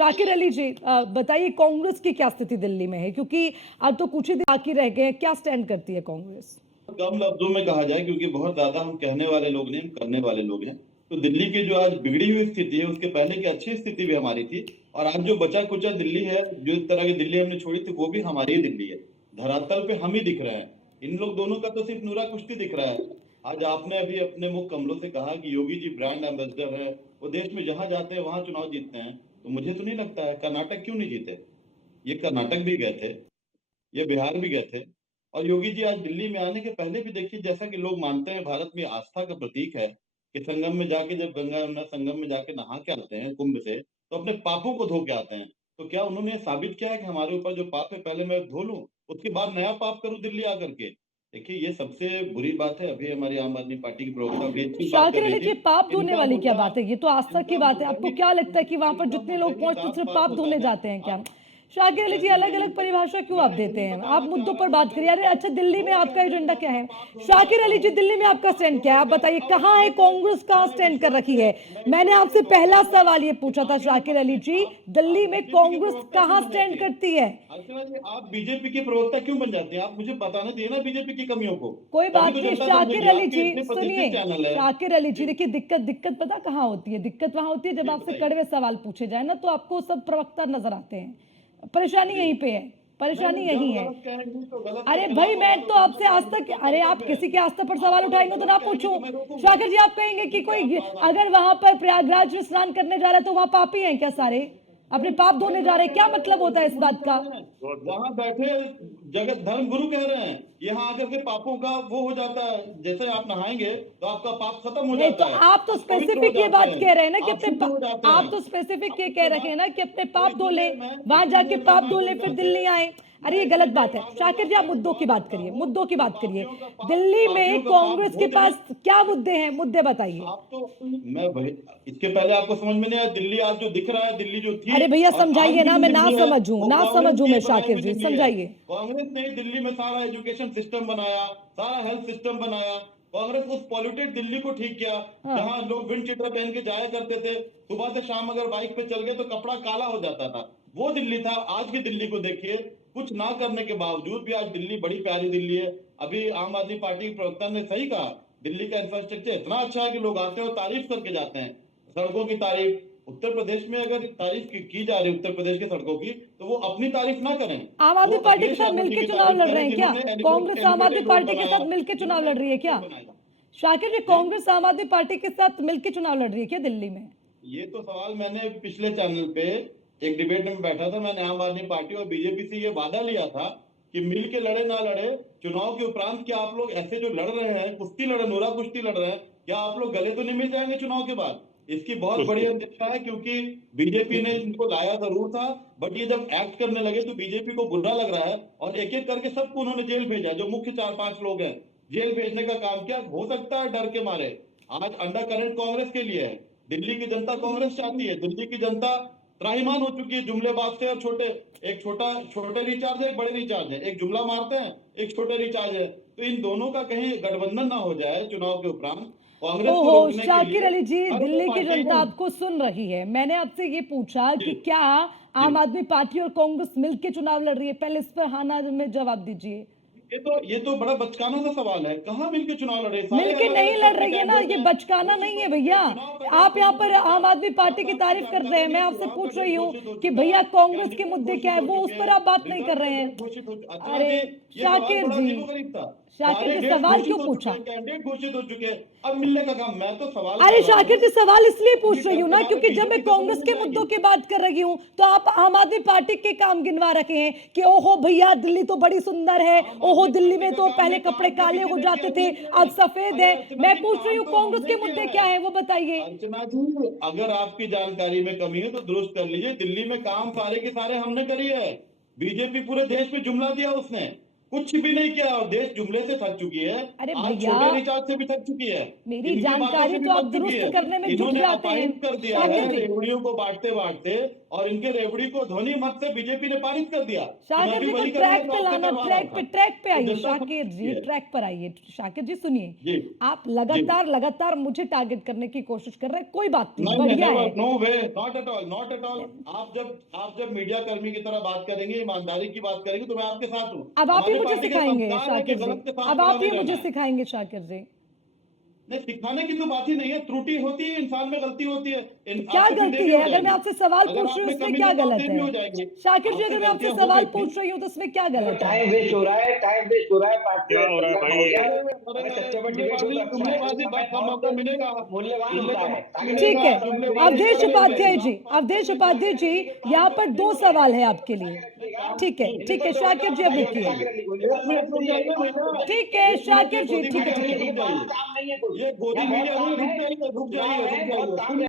शाकिर अली जी, बताइए कांग्रेस की क्या स्थिति दिल्ली में है, क्योंकि अब तो कुछ ही दिन बाकी रह गए हैं। क्या स्टैंड करती है कांग्रेस? कम लफ्जों में कहा जाए, क्योंकि बहुत ज्यादा हम कहने वाले लोग नहीं, हम करने वाले लोग हैं। तो दिल्ली की जो आज बिगड़ी हुई स्थिति है, उसके पहले की अच्छी स्थिति भी हमारी थी। और आज जो बचा कुचा दिल्ली है, जो इस तरह की दिल्ली हमने छोड़ी थी, वो भी हमारी ही दिल्ली है। धरातल पे हम ही दिख रहे हैं। इन लोग दोनों का तो सिर्फ नूरा कुश्ती दिख रहा है। आज आपने अभी अपने मुख कमलों से कहा कि योगी जी ब्रांड एम्बेसडर है, वो देश में जहां जाते हैं वहां चुनाव जीतते हैं। तो मुझे तो नहीं लगता है कर्नाटक क्यों नहीं जीते। ये कर्नाटक भी गए थे, ये बिहार भी गए थे। और योगी जी आज दिल्ली में आने के पहले भी देखिए, जैसा कि लोग मानते हैं भारत में आस्था का प्रतीक है कि संगम में जाके, जब गंगा यमुना संगम में जाके नहा के आते हैं कुंभ से, तो अपने पापों को धो के आते हैं। तो क्या उन्होंने साबित किया है कि हमारे ऊपर जो पाप है पहले मैं धो लूं, उसके बाद नया पाप करूं दिल्ली आकर के। देखिए, ये सबसे बुरी बात है। अभी हमारी आम आदमी पार्टी की प्रवक्ता बड़ी अच्छी बात कर शाकिर रही अली थी। जी, पाप धोने इनका वाली क्या मुद्दा बात है? ये तो आस्था की इनका बात है। मुद्दा आपको ही क्या लगता है कि वहां पर इनका जितने मुद्दा लोग ही पहुंचते जात सिर्फ पात पाप होता धोने है। जाते हैं क्या? आप शाकिर अली जी, शाकिर अलग यही अलग तो परिभाषा क्यों आप मैं देते यही हैं? आप बताना मुद्दों चाह पर रहा हूँ। बात अगर करिए। अरे अच्छा, दिल्ली में लोग आपका कहते हैं कि एजेंडा क्या अपना है? पाप धोने शाकिर जाता अली जी, हूँ, दिल्ली में आपका अपना पाप स्टैंड क्या है? धोने आप के बताइए, अब कहाँ है देखिए, कांग्रेस, कहाँ मैं स्टैंड कर ईश्वर रखी से है? मैं मैंने ईश्वर से आपसे ये दुआ पहला करूंगा सवाल ये कि पूछा था, आगे शाकिर बढ़कर अली के जी, आप दिल्ली में बीजेपी के कांग्रेस प्रवक्ता क्यों कहाँ बन स्टैंड जाती हैं। करती है? अर्चना जी, आप बीजेपी के प्रवक्ता क्यों बन जाते हैं। आप मुझे बताने दिए ना बीजेपी की कमियों को। कोई तभी बात तो नहीं जनता शाकिर समझेगी। अली आपके जी, इतने सुनिए। प्रतिष्ठित चैनल है शाकिर अली जी, जी। देखिए, दिक्कत दिक्कत पता कहाँ होती है? दिक्कत वहां होती है जब जी आपसे बताइए। कड़वे सवाल पूछे जाए ना, तो आपको सब प्रवक्ता नजर आते हैं। परेशानी जी यहीं पे है। परेशानी नहीं, जब यही है। गलत कहेंगे तो गलत के अरे भाई, खिलाफ मैं आवाज तो उठाना आपसे आज कांग्रेस तक, का अरे आप कर्तव्य है। किसी के आस्था पर आप सवाल अगर उठाएंगे तो गलत ना कहेंगे पूछूं। तो मैं रोकूंगा। शाकिर जी, आप कहेंगे कि ठीक है, कोई आपका आवाज है। अगर वहां पर प्रयागराज में स्नान करने जा रहा है तो वहां पापी हैं क्या सारे? अपने पाप अरे धोने जा मैं रहे हैं, कह क्या रहा मतलब हूँ, होता है इस वो नहीं बात कह का? रहे हैं। वहां बैठे जगत धर्म गुरु कह रहे हैं, यहाँ आकर के पापों का वो हो जाता है। जैसे आप नहाएंगे तो आपका पाप खत्म हो नहीं तो जाता है, आप तो आप पवित्र हो स्पेसिफिक ये जाते बात हैं, कह रहे हैं ना कि आप शुद्ध हो जाते आप हैं। तो स्पेसिफिक अब ये कह उसके रखे हैं बाद ना कि अपने तो पाप धो ले, वहां जाके इसीलिए मैं पाप मां धो ले, फिर गंगा से दिल्ली आए। अरे मैं ये गलत इसीलिए बात है। मां शाकिर गंगा जी, से आप मैं मुद्दों दुआ की बात करता करिए, हूँ मुद्दों की कि बात करिए। दिल्ली पापियों में का पाप कांग्रेस धो के दे। पास क्या मुद्दे हैं? मुद्दे बताइए। आप तो मैं भाई, इसके पहले आपको समझ में नहीं आया दिल्ली आज जो दिख रहा है, दिल्ली जो थी अरे भैया और आज समझाइए भी ना, जो मैं ना दिल्ली है, समझूं, वो ना कांग्रेस समझूं की मैं। बनाई शाकिर हुई जी दिल्ली है। समझाइए। कांग्रेस ने ही दिल्ली में सारा एजुकेशन सिस्टम बनाया, सारा हेल्थ सिस्टम बनाया। कांग्रेस उस पॉल्यूटेड दिल्ली को ठीक किया, हाँ। जहां लोग विंड चीटर पहन के जाया करते थे। सुबह से शाम अगर बाइक पे चल गए तो कपड़ा काला हो जाता था। वो दिल्ली था। आज की दिल्ली को देखिए, कुछ ना करने के बावजूद भी आज दिल्ली बड़ी प्यारी दिल्ली है। अभी आम आदमी पार्टी के प्रवक्ता ने सही कहा, दिल्ली का इंफ्रास्ट्रक्चर इतना अच्छा है कि लोग आते हैं और तारीफ करके जाते हैं। सड़कों की तारीफ, उत्तर प्रदेश में अगर तारीफ की जा रही है उत्तर प्रदेश के सड़कों की, तो वो अपनी तारीफ ना करें, आम वो आदमी पार्टी के अखिलेश साथ यादव जी मिलकर की चुनाव तारीफ लड़ रहे करें, हैं क्या? जिन्होंने कांग्रेस आम आदमी एलिवेटेड रोड पार्टी के बनाया, साथ मिलकर चुनाव जिन्होंने लड़ रही है क्या? बनाया। शाकिर जी, जी, कांग्रेस आम आदमी पार्टी के साथ मिलकर चुनाव लड़ रही है क्या दिल्ली में? ये तो सवाल मैंने पिछले चैनल पे एक डिबेट में बैठा था। मैंने आम आदमी पार्टी और बीजेपी से ये वादा लिया था कि मिल के लड़े ना लड़े, चुनाव के उपरांत क्या आप लोग ऐसे जो लड़ रहे हैं, कुश्ती लड़, नोरा कुश्ती लड़ रहे हैं, क्या आप लोग गले तो नहीं मिल जाएंगे चुनाव के बाद। इसकी बहुत बड़ी अंदेशा है, क्योंकि बीजेपी ने इनको लाया जरूर था, बट ये जब एक्ट करने लगे तो बीजेपी को बुरा लग रहा है और एक एक करके सबको उन्होंने जेल भेजा। जो मुख्य 4-5 लोग हैं, जेल भेजने का काम किया। हो सकता है डर के मारे। आज अंडर करंट कांग्रेस के लिए है। दिल्ली की जनता कांग्रेस चाहती है। दिल्ली की जनता त्राहिमाम हो चुकी है जुमलेबाज से और छोटे, एक छोटे रिचार्ज है, एक बड़े रिचार्ज है, एक जुमला मारते हैं, एक छोटे रिचार्ज है। तो इन दोनों का कहीं गठबंधन ना हो जाए चुनाव के उपरांत, कांग्रेस को ओहो, रोकने के शाकिर लिए अली जी, हर वो दिल्ली की पार्टी जनता आपको सुन रही है। मैंने आपसे ये पूछा जी कि क्या जी आम आदमी पार्टी और कांग्रेस मिलकर चुनाव लड़ रही है? पहले इस पर हाँ ना में जवाब दीजिए। ये तो बड़ा बचकाना सा सवाल है। कहां मिलके चुनाव लड़े, सारे मिलके अलग नहीं अलग लड़ दल के रही है ना, कैंडिडेट ये हैं। बचकाना नहीं घोषित है हो चुके भैया। हैं, चुनाव का डेट आप यहाँ घोषित पर हो चुका आम है। आदमी पार्टी बस की आपको तारीफ कर रहे जानकारी हैं, मैं नहीं, आपसे चुनाव का पूछ रही डेट हूँ घोषित हो कि चुका है, भैया कांग्रेस के कैंडिडेट मुद्दे क्या घोषित है, हो वो उस चुके पर हैं, आप बात नहीं कर रिजल्ट रहे का हैं। डेट घोषित हो चुका। अर्चना अरे जी, ये सवाल शाकिर बड़ा जी, अजीबो गरीब था। शाकिर सारे जी, डेट सवाल घोषित क्यों हो चुके पूछा? हैं, कैंडिडेट घोषित हो चुके हैं, अब मिलने का काम। मैं तो सवाल अरे कर रहा हूँ, शाकिर जी, सवाल इसलिए अभी पूछ रही डर हूँ के ना, मारे क्योंकि जब मैं बीजेपी खत्म कांग्रेस नहीं के जाएगी। मुद्दों की बात कर रही हूँ तो आप आम आदमी पार्टी के काम गिनवा रखे हैं कि ओहो भैया, दिल्ली तो बड़ी सुंदर है, आम ओहो आदमी दिल्ली पार्टी में का तो काम पहले नहीं, कपड़े काम तो काले किसी हो ने किया जाते ही थे, नहीं। अब सफेद अरे है। अर्चना मैं जी, पूछ रही काम हूँ तो कांग्रेस हमने के किया मुद्दे है। क्या है, वो बताइए। अर्चना जी, अगर आपकी जानकारी में कमी है तो दुरुस्त कर लीजिए। दिल्ली में काम सारे के सारे हमने करी है। बीजेपी पूरे देश में जुमला दिया उसने, कुछ भी नहीं किया, और देश जुमले से थक चुकी है। अरे आज भैया, छोटे रिचार्ज से भी थक चुकी है, मेरी इनकी बातों जानकारी से भी तो आप पक चुकी दुरुस्त है। करने में जुट इन्होंने जाते हैं। अपाहिज कर दिया है शाकिर जी, रेवड़ियों को बांटते बांटते। और इनके रेवड़ी को ध्वनि मत से बीजेपी ने पारित कर दिया। तो मैं शाकिर भी जी को वही ट्रैक करूंगा पे जो आपने लाना, करवा रहा था। ट्रैक पे तो आइए जनता शाकिर जी, समझती है। ट्रैक पर आइए। शाकिर जी सुनिए, जी आप जी लगातार मुझे टारगेट करने की कोशिश कर रहे हैं, कोई बात नहीं, नहीं नहीं बढ़िया नेवर है। No way not at all not at all. आप जब मीडिया कर्मी की तरह बात करेंगे, ईमानदारी की बात करेंगे, तो मैं आपके साथ हूँ। अब आप ही हमारी मुझे पार्टी का सिखाएंगे संस्कार है कि शाकिर जी, गलत के साथ अब खड़ा आप ही नहीं रहना मुझे है। सिखाएंगे शाकिर जी। नहीं, सिखाने की तो बात ही नहीं है। त्रुटि होती है, इंसान में गलती होती है। क्या आपसे सीधे गलती भी है? हो अगर मैं जाएगी। आपसे सवाल अगर पूछ रही आप हूँ में उसमें कमी क्या नहीं तो गलत आपसे है? भी हो जाएगी। शाकिर जी आपसे अगर मैं आपसे गलतियां हो सवाल गई थी। पूछ रही हूँ तो उसमें क्या गलत है? टाइम वेस्ट हो रहा है, टाइम वेस्ट हो रहा है। पार्टी क्या हो रहा है पंजाब भाई? महोदय, अरे अगर अरे सत्य पर डिबेट हो तो अच्छा है। जुमलेबाजी समय बात का बहुत मौका मिलेगा। मूल्यवान जुमले होता का है। मौका ताकि ठीक मिलेगा। है, जुमलेबाजी अवधेश करेंगे। उपाध्याय जी, बात अवधेश करेंगे, उपाध्याय जी, यहाँ पर 2 सवाल है आपके लिए। ठीक है, ठीक है, शाकिर जी अब रुकिए। एक मिनट रुक जाइए भैया। ठीक है, एक मिनट, ये शाकिर जी, गोदी ठीक है, मीडिया ठीक नहीं, है। रुक जाइए। काम नहीं है कुछ। ये गोदी यहाँ बहुत मीडिया नहीं, काम रुक है, जाइए रुक चुनाव जाइए है, रुक बहुत जाइए। काम सुनिए